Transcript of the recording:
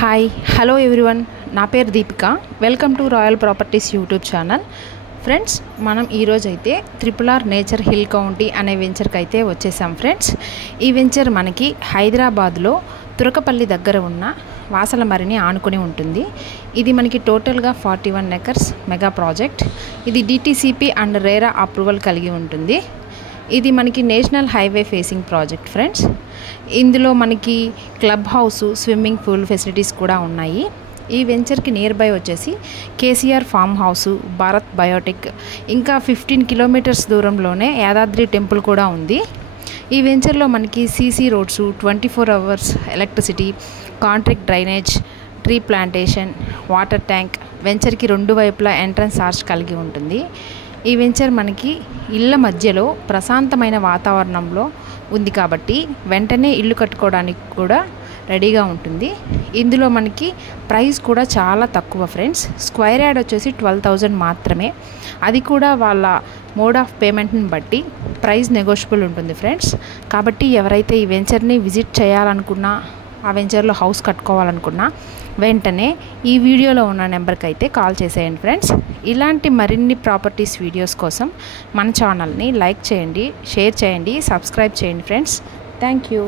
Hi hello everyone, నా పేరు Deepika. Welcome to royal properties YouTube channel. Friends, మనం ఈరోజైతే RRR నేచర్ హిల్ కౌంటీ అనే వెంచర్కి అయితే వచ్చేసాం. ఫ్రెండ్స్, ఈ వెంచర్ మనకి హైదరాబాద్లో తురకపల్లి దగ్గర ఉన్న వాసలమరిని ఆనుకొని ఉంటుంది. ఇది మనకి టోటల్గా 41 ఎకర్స్ మెగా ప్రాజెక్ట్. ఇది DTCP అండ్ రేరా అప్రూవల్ కలిగి ఉంటుంది. ఇది మనకి national highway facing project. Friends, ఇందులో మనకి club house, swimming pool facilities కూడా ఉన్నాయి. ఈ వెంచర్కి నియర్ బై వచ్చేసి KCR farm house, Bharat Biotech, ఇంకా 15 కిలోమీటర్స్ దూరంలోనే యాదాద్రి టెంపుల్ కూడా ఉంది. ఈ వెంచర్లో మనకి CC roads, 24 hours electricity, contract drainage, tree plantation, water tank, వెంచర్కి రెండు వైపులా ఎంట్రన్స్ ఆర్చ్ కలిగి ఉంటుంది. ఈ వెంచర్ మనకి ఇళ్ళ మధ్యలో ప్రశాంతమైన వాతావరణంలో ఉంది కాబట్టి వెంటనే ఇల్లు కట్టుకోవడానికి కూడా రెడీగా ఉంటుంది. ఇందులో మనకి ప్రైస్ కూడా చాలా తక్కువ. ఫ్రెండ్స్, స్క్వేర్ యార్డ్ వచ్చేసి 12,000 మాత్రమే. అది కూడా వాళ్ళ మోడ్ ఆఫ్ పేమెంట్ని బట్టి ప్రైస్ నెగోషియబుల్ ఉంటుంది. ఫ్రెండ్స్, కాబట్టి ఎవరైతే ఈ వెంచర్ని విజిట్ చేయాలనుకున్నా, ఆ వెంచర్లో హౌస్ కట్టుకోవాలనుకున్నా వెంటనే ఈ వీడియోలో ఉన్న నెంబర్కి అయితే కాల్ చేసేయండి. ఫ్రెండ్స్, ఇలాంటి మరిన్ని ప్రాపర్టీస్ వీడియోస్ కోసం మన ఛానల్ని లైక్ చేయండి, షేర్ చేయండి, సబ్స్క్రైబ్ చేయండి. Friends, thank you.